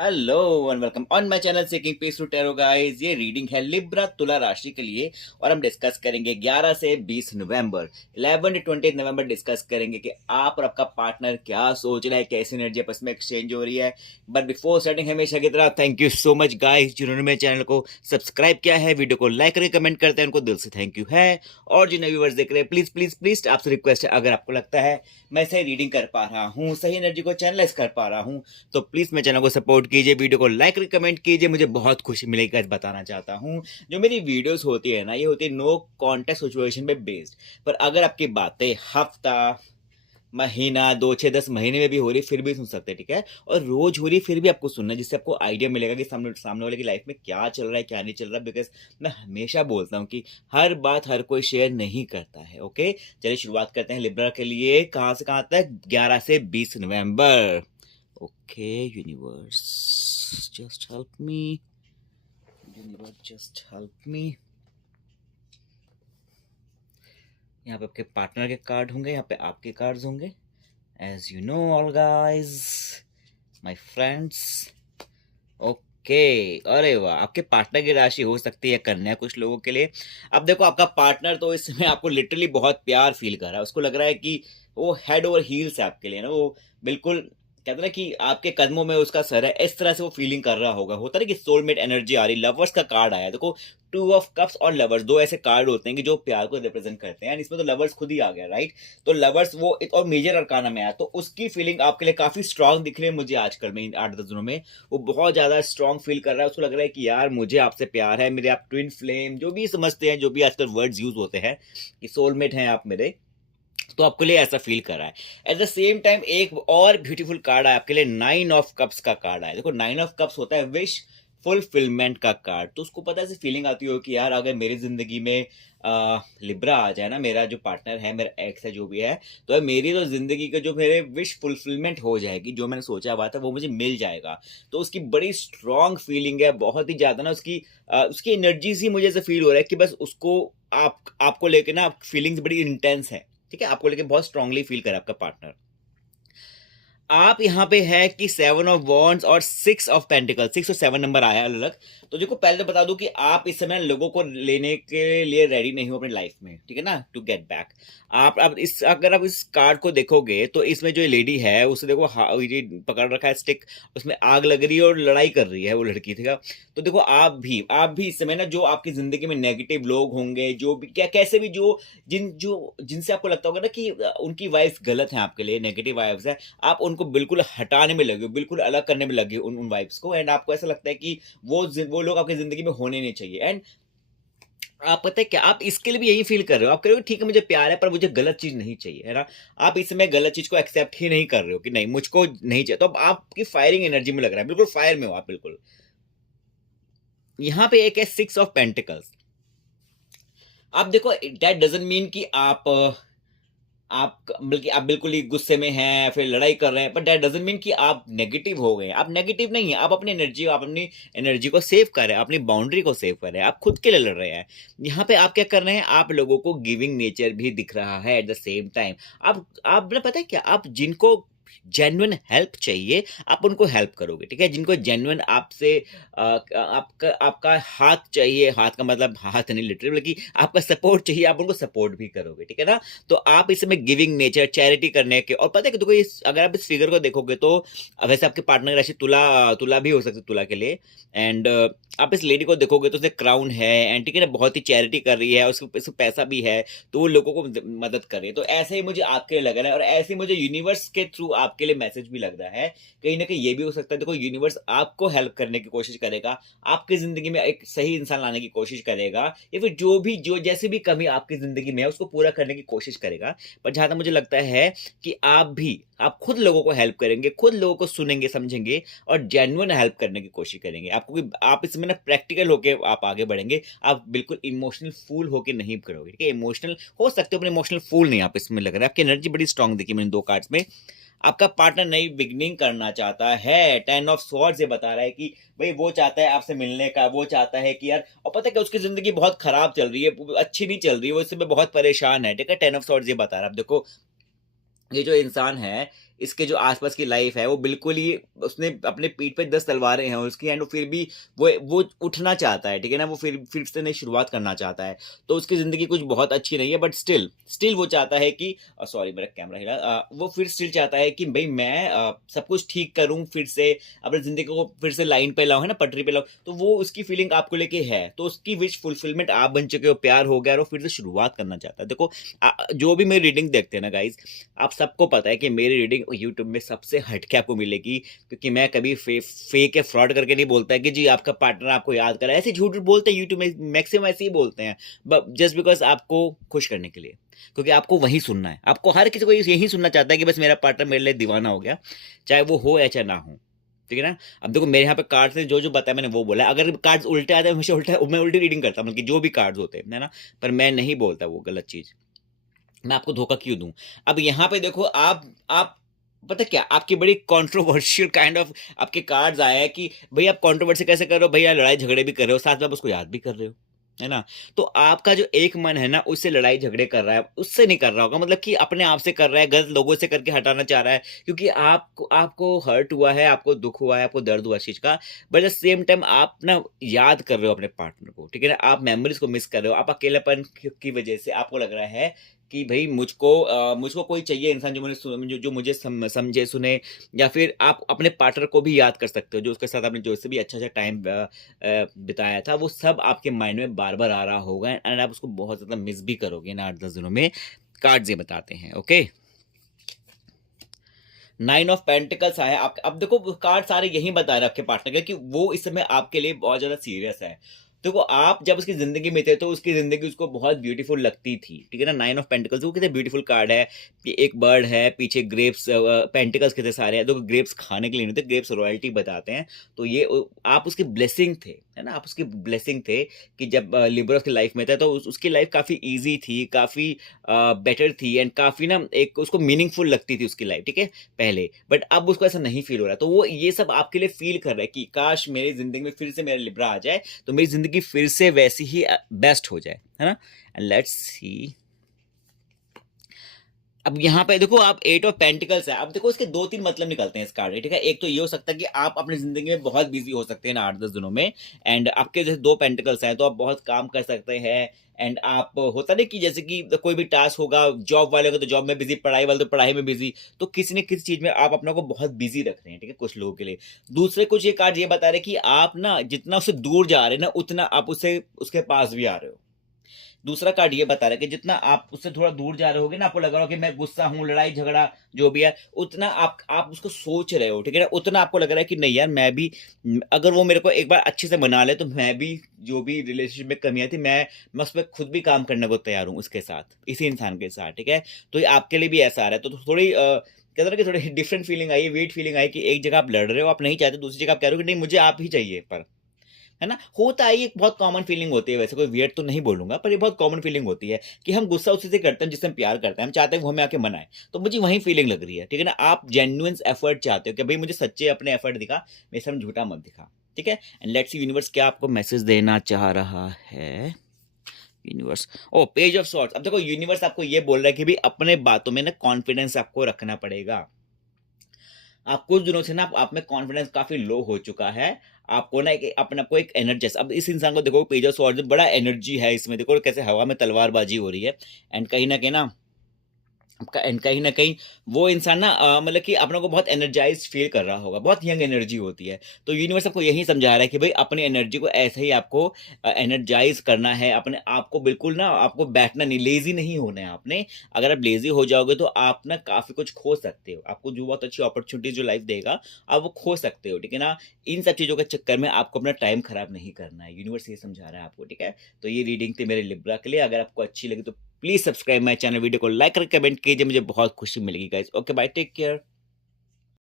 Hello and welcome on my channel seeking peace to tarot guys. ये reading है Libra तुला राशि के लिए और हम डिस्कस करेंगे 11 से 20 नवंबर, 11 टू 20 नवंबर डिस्कस करेंगे कि आप और आपका पार्टनर क्या सोच रहा है, कैसी एनर्जी आपस में एक्सचेंज हो रही है। बट बिफोर स्टार्टिंग हमेशा की तरह thank you so much guys जिन्होंने मेरे चैनल को सब्सक्राइब किया है, वीडियो को लाइक करके कमेंट करते हैं, उनको दिल से थैंक यू है। और जिन्हें व्यूवर्स देख रहे हैं प्लीज प्लीज प्लीज आपसे रिक्वेस्ट है, अगर आपको लगता है मैं सही रीडिंग कर पा रहा हूँ, सही एनर्जी को चैनलाइज कर पा रहा हूँ, तो प्लीज मेरे चैनल को सपोर्ट कीजिए, वीडियो को लाइक करके कमेंट कीजिए, मुझे बहुत खुशी मिलेगी। गाइस बताना चाहता हूँ जो मेरी वीडियोस होती है ना, ये होती है नो कॉन्टेक्स्ट सिचुएशन पे बेस्ड। पर अगर आपकी बातें हफ्ता महीना 2 6 10 महीने में भी हो रही फिर भी सुन सकते हैं, ठीक है। और रोज हो रही फिर भी आपको सुनना, जिससे आपको आइडिया मिलेगा कि सामने सामने वाले की लाइफ में क्या चल रहा है क्या नहीं चल रहा। बिकॉज मैं हमेशा बोलता हूँ कि हर बात हर कोई शेयर नहीं करता है। ओके, चलिए शुरुआत करते हैं लिब्रा के लिए। कहाँ से कहाँ तक? 11 से 20 नवंबर। Okay universe just help me, universe just help me. यहाँ पे आपके पार्टनर के कार्ड होंगे, यहाँ पे आपके कार्ड्स होंगे। As you know all guys, my friends. Okay, अरे वाह, आपके पार्टनर की राशि हो सकती है कन्या कुछ लोगों के लिए। अब देखो, आपका पार्टनर तो इस समय आपको लिटरली बहुत प्यार फील कर रहा है। उसको लग रहा है कि वो हेड ओवर हील्स है आपके लिए ना। वो बिल्कुल कहते हैं ना कि आपके कदमों में उसका सर है, इस तरह से वो फीलिंग कर रहा होगा। होता है ना कि सोलमेट एनर्जी आ रही। लवर्स का कार्ड आया, देखो 2 ऑफ कप्स और लवर्स, दो ऐसे कार्ड होते हैं कि जो प्यार को रिप्रेजेंट करते हैं। इसमें तो लवर्स खुद ही आ गया, राइट। तो लवर्स वो एक और मेजर अरकाना में आया, तो उसकी फीलिंग आपके लिए काफी स्ट्रांग दिख रही है मुझे आजकल में, इन 8 10 दिनों में। वो बहुत ज्यादा स्ट्रांग फील कर रहा है। उसको लग रहा है कि यार मुझे आपसे प्यार है, मेरे आप ट्विन फ्लेम जो भी समझते हैं, जो भी आजकल वर्ड्स यूज होते हैं कि सोलमेट हैं आप मेरे, तो आपके लिए ऐसा फील कर रहा है। एट द सेम टाइम एक और ब्यूटीफुल कार्ड है आपके लिए, 9 ऑफ कप्स का कार्ड है। देखो 9 ऑफ कप्स होता है विश फुलफिलमेंट का कार्ड। तो उसको पता है, ऐसी फीलिंग आती हो कि यार अगर मेरी जिंदगी में लिब्रा आ जाए ना, मेरा जो पार्टनर है, मेरा एक्स है, जो भी है, तो मेरी तो जिंदगी का जो मेरे विश फुलफिलमेंट हो जाएगी, जो मैंने सोचा हुआ था वो मुझे मिल जाएगा। तो उसकी बड़ी स्ट्रांग फीलिंग है, बहुत ही ज्यादा ना। उसकी एनर्जी ही मुझे ऐसा फील हो रहा है कि बस उसको आपको लेके ना फीलिंग्स बड़ी इंटेंस है, ठीक है। आपको लेके बहुत स्ट्रांगली फील करे आपका पार्टनर। आप यहाँ पे है कि 7 ऑफ वॉन्ड्स और 6 ऑफ पेंटिकल, 6 और 7 नंबर आया अलग अलग। तो देखो पहले तो बता दूं कि आप इस समय लोगों को लेने के लिए रेडी नहीं हो अपनी लाइफ में, ठीक है ना, टू गेट बैक। आप इस अगर आप इस कार्ड को देखोगे तो इसमें जो लेडी है उसे देखो, ये पकड़ रखा है स्टिक, उसमें आग लग रही है और लड़ाई कर रही है वो लड़की, ठीक है। तो देखो आप भी इस समय ना, जो आपकी जिंदगी में नेगेटिव लोग होंगे, जो भी क्या कैसे भी, जो जिनसे आपको लगता होगा ना कि उनकी वाइब्स गलत है आपके लिए, नेगेटिव वाइब्स है, आप उनको बिल्कुल हटाने में लगे हो, बिल्कुल अलग करने में लगे हो उन वाइब्स को। एंड आपको ऐसा लगता है कि वो लोग आपकी जिंदगी में होने नहीं चाहिए। एंड आप पता है क्या, आप इसके लिए भी यही फील कर रहे हो। आप कह रहे हो ठीक है मुझे प्यार है पर मुझे गलत चीज नहीं चाहिए, है ना। आप इसमें गलत चीज को एक्सेप्ट ही नहीं कर रहे हो कि नहीं मुझको नहीं चाहिए। तो अब आपकी फायरिंग एनर्जी में लग रहा है, बिल्कुल फायर में हो आप, बिल्कुल। यहाँ पे एक है 6 ऑफ पेंटिकल्स। आप देखो, दैट डजंट मीन कि आप बल्कि आप बिल्कुल ही गुस्से में हैं, फिर लड़ाई कर रहे हैं, बट दैट डजंट मीन कि आप नेगेटिव हो गए। आप नेगेटिव नहीं है, आप अपनी एनर्जी को सेव कर रहे हैं, अपनी बाउंड्री को सेव कर रहे हैं, आप खुद के लिए लड़ रहे हैं। यहाँ पे आप क्या कर रहे हैं, आप लोगों को गिविंग नेचर भी दिख रहा है एट द सेम टाइम। आप ना पता है क्या, आप जिनको जेन्युइन हेल्प चाहिए आप उनको हेल्प करोगे, ठीक है। जिनको जेन्युइन आपसे आपका आपका हाथ चाहिए, हाथ का मतलब हाथ नहीं लिटरली, बल्कि आपका सपोर्ट चाहिए, आप उनको सपोर्ट भी करोगे, ठीक है ना। तो आप इसमें गिविंग नेचर, चैरिटी करने के, और पता है कि देखो अगर आप इस फिगर को देखोगे तो वैसे आपके पार्टनर की राशि तुला, तुला भी हो सकती है तुला के लिए। एंड आप इस लेडी को देखोगे तो उसने क्राउन है, एंड ठीक है ना, बहुत ही चैरिटी कर रही है, उसको पैसा भी है, तो वो लोगों को मदद कर रही है। तो ऐसे ही मुझे आपके लिए लग रहा है, और ऐसे ही मुझे यूनिवर्स के थ्रू आपके लिए मैसेज भी लग रहा है। कहीं ना कहीं ये भी हो सकता है, देखो यूनिवर्स आपको हेल्प करने की कोशिश करेगा, आपकी जिंदगी में एक सही इंसान लाने की कोशिश करेगा, या फिर जो जैसी भी कमी आपकी जिंदगी में है उसको पूरा करने की कोशिश करेगा। पर जहां तक मुझे लगता है कि आप खुद लोगों को हेल्प करेंगे, खुद लोगों को सुनेंगे समझेंगे, और जेन्युइन हेल्प करने की कोशिश करेंगे। आपको आप इसमें ना प्रैक्टिकल होके आप आगे बढ़ेंगे। आप बिल्कुल इमोशनल फूल होके नहीं करोगे, ठीक है। इमोशनल हो सकते हो पर इमोशनल फूल नहीं, आप इसमें लग रहा है। आपकी एनर्जी बड़ी स्ट्रांग दिखी मैंने 2 कार्ड्स में। आपका पार्टनर नई बिगनिंग करना चाहता है। 10 ऑफ स्वॉर्ड्स ये बता रहा है कि भाई वो चाहता है आपसे मिलने का, वो चाहता है कि यार, और पता है कि उसकी जिंदगी बहुत खराब चल रही है, अच्छी नहीं चल रही है, वो इसमें बहुत परेशान है, ठीक है। 10 ऑफ स्वॉर्ड्स ये बता रहा है। अब देखो, ये जो इंसान है इसके जो आसपास की लाइफ है वो बिल्कुल ही, उसने अपने पीठ पे 10 तलवारें हैं उसकी, एंड वो फिर भी वो उठना चाहता है, ठीक है ना, वो फिर से नई शुरुआत करना चाहता है। तो उसकी ज़िंदगी कुछ बहुत अच्छी नहीं है, बट स्टिल वो चाहता है कि सॉरी मेरा कैमरा हिला, वो फिर स्टिल चाहता है कि भई मैं सब कुछ ठीक करूँ, फिर से अपनी ज़िंदगी को फिर से लाइन पे लाऊँ, है ना, पटरी पे लाऊँ। तो वो उसकी फीलिंग आपको लेके है, तो उसकी विश फुलफिलमेंट आप बन चुके हो, प्यार हो गया और वो फिर से शुरुआत करना चाहता है। देखो जो भी मेरी रीडिंग देखते हैं ना गाइज़, आप सबको पता है कि मेरी रीडिंग यूट्यूब में सबसे हट के आपको मिलेगी, क्योंकि मैं कभी फेक या फ्रॉड करके नहीं बोलता है कि जी आपका पार्टनर आपको याद कर रहा है। ऐसे झूठ बोलते हैं यूट्यूब में, मैक्सिमम ऐसे ही बोलते हैं, जस्ट बिकॉज आपको खुश करने के लिए, क्योंकि आपको वही सुनना है। आपको हर किसी को यही सुनना चाहता है कि बस मेरा पार्टनर मेरे लिए दीवाना हो गया, चाहे वो हो या चाहे ना हो, ठीक है ना। अब देखो मेरे यहाँ पे कार्ड्स ने जो बताया मैंने वो बोला। अगर कार्ड्स उल्टे आते हैं हमेशा उल्टा, मैं उल्टी रीडिंग करता हूँ, मतलब कि जो भी कार्ड्स होते हैं, है ना, पर मैं नहीं बोलता वो गलत चीज़। मैं आपको धोखा क्यों दूँ? अब यहाँ पे देखो आप पता क्या, आपकी बड़ी कंट्रोवर्शियल काइंड ऑफ आपके कार्ड्स आए हैं कि भई आप कंट्रोवर्सी कैसे कर रहे हो? भैया लड़ाई झगड़े भी कर रहे हो, साथ में आप उसको याद भी कर रहे हो, है ना? तो आपका जो एक मन है ना, उससे लड़ाई झगड़े कर रहा है, उससे नहीं कर रहा होगा, मतलब कि अपने आप से कर रहा है, गलत लोगों से करके हटाना चाह रहा है, क्योंकि आपको आपको हर्ट हुआ है, आपको दुःख हुआ है, आपको दर्द हुआ इस चीज़ का, but at the same time आप ना याद कर रहे हो अपने पार्टनर को, ठीक है ना? आप मेमोरीज़ को मिस कर रहे हो, आप अकेलापन की वजह से आपको लग रहा है कि भई मुझको कोई चाहिए इंसान जो मुझे समझे, सुने, या फिर आप अपने पार्टनर को भी याद कर सकते हो, जो उसके साथ आपने जो से भी अच्छा-अच्छा टाइम बिताया था, वो सब आपके माइंड में बार-बार आ रहा होगा, एंड आप उसको बहुत ज़्यादा मिस भी करोगे इन 8-10 दिनों में। कार्ड्स ये बताते हैं, ओके? 9 ऑफ पेंटिकल्स आया है। आप अब देखो कार्ड सारे यही बता रहे हैं आपके पार्टनर के कि वो इस समय आपके लिए बहुत ज़्यादा सीरियस है। देखो आप जब उसकी ज़िंदगी में थे तो उसकी ज़िंदगी उसको बहुत ब्यूटीफुल लगती थी, ठीक है ना? 9 ऑफ पेंटिकल्स वो कितने ब्यूटीफुल कार्ड है कि एक बर्ड है, पीछे ग्रेप्स, पेंटिकल्स कितने सारे हैं। देखो ग्रेप्स खाने के लिए नहीं होते, ग्रेप्स रॉयल्टी बताते हैं। तो ये आप उसकी ब्लेसिंग थे, है ना? आप उसकी ब्लेसिंग थे कि जब लिब्रा उसकी लाइफ में था तो उसकी लाइफ काफ़ी ईज़ी थी, काफ़ी बेटर थी, एंड काफ़ी ना एक उसको मीनिंगफुल लगती थी उसकी लाइफ, ठीक है? पहले, बट अब उसको ऐसा नहीं फ़ील हो रहा है। तो वो ये सब आपके लिए फ़ील कर रहा है कि काश मेरी ज़िंदगी में फिर से मेरा लिब्रा आ जाए, तो मेरी ज़िंदगी फिर से वैसी ही बेस्ट हो जाए, है ना? एंड लेट्स सी, अब यहाँ पे देखो आप 8 ऑफ पेंटिकल्स है। अब देखो इसके 2-3 मतलब निकलते हैं इस कार्ड के, ठीक है? एक तो ये हो सकता है कि आप अपनी ज़िंदगी में बहुत बिज़ी हो सकते हैं ना 8-10 दिनों में, एंड आपके जैसे 2 पेंटिकल्स हैं, तो आप बहुत काम कर सकते हैं, एंड आप होता नहीं कि जैसे कि कोई भी टास्क होगा, जॉब वाले होंगे तो जॉब में बिज़ी, पढ़ाई वाले तो पढ़ाई में बिज़ी, तो किसी न किसी चीज़ में आप अपने को बहुत बिज़ी रख रहे हैं, ठीक है? कुछ लोगों के लिए। दूसरे कुछ ये कार्ड ये बता रहे हैं कि आप ना जितना उससे दूर जा रहे हैं ना, उतना आप उससे उसके पास भी आ रहे हो। दूसरा कार्ड ये बता रहा है कि जितना आप उससे थोड़ा दूर जा रहे होगे ना, आपको लग रहा हो कि मैं गुस्सा हूँ, लड़ाई झगड़ा जो भी है, उतना आप उसको सोच रहे हो, ठीक है ना? उतना आपको लग रहा है कि नहीं यार मैं भी, अगर वो मेरे को एक बार अच्छे से मना ले तो मैं भी जो भी रिलेशनशिप में कमियाँ थी, मैं उस पे खुद भी काम करने को तैयार हूँ उसके साथ, इसी इंसान के साथ, ठीक है? तो ये आपके लिए भी ऐसा आ रहा है। तो थोड़ी कहते हैं ना कि थोड़ी डिफरेंट फीलिंग आई, वियर्ड फीलिंग आई कि एक जगह आप लड़ रहे हो, आप नहीं चाहते, दूसरी जगह आप कह रहे हो कि नहीं मुझे आप ही चाहिए, पर है ना? होता है, ये एक बहुत कॉमन फीलिंग होती है, वैसे कोई वियर्ड तो नहीं बोलूँगा, पर ये बहुत कॉमन फीलिंग होती है कि हम गुस्सा उसी से करते हैं जिससे हम प्यार करते हैं। हम चाहते हैं वो हमें आके मनाए। तो मुझे वही फीलिंग लग रही है, ठीक है ना? आप जेन्युइन एफर्ट चाहते हो कि भई मुझे सच्चे अपने एफर्ट दिखा, मेरे सामने झूठा मत दिखा, ठीक है? एंड लेट्स सी यूनिवर्स क्या आपको मैसेज देना चाह रहा है? Universe, oh! Page of swords. अब देखो यूनिवर्स आपको ये बोल रहा है कि भई अपने बातों में ना कॉन्फिडेंस आपको रखना पड़ेगा। आप कुछ दिनों से ना आप में कॉन्फिडेंस काफ़ी लो हो चुका है। आपको ना एक अपने आप को एक एनर्जेस, अब इस इंसान को देखो पेज ऑफ स्वॉर्ड्स, बड़ा एनर्जी है इसमें, देखो कैसे हवा में तलवारबाजी हो रही है, एंड कहीं न कहीं ना एंड कहीं न कहीं वो इंसान ना मतलब कि अपने को बहुत एनर्जाइज़्ड फ़ील कर रहा होगा, बहुत यंग एनर्जी होती है। तो यूनिवर्स आपको यही समझा रहा है कि भई अपनी एनर्जी को ऐसे ही आपको एनर्जाइज़ करना है, अपने आप को बिल्कुल ना आपको बैठना नहीं, लेज़ी नहीं होना है आपने। अगर आप लेज़ी हो जाओगे तो आप ना काफ़ी कुछ खो सकते हो। आपको जो बहुत अच्छी अपॉर्च्युनिटी जो लाइफ़ देगा, आप वो खो सकते हो, ठीक है ना? इन सब चीज़ों के चक्कर में आपको अपना टाइम खराब नहीं करना है। यूनिवर्स ये समझा रहा है आपको, ठीक है? तो ये रीडिंग थी मेरे लिब्रा के लिए। अगर आपको अच्छी लगी तो please subscribe my channel, video को लाइक करके कमेंट कीजिए, मुझे बहुत खुशी मिलेगी guys. Okay bye, take care.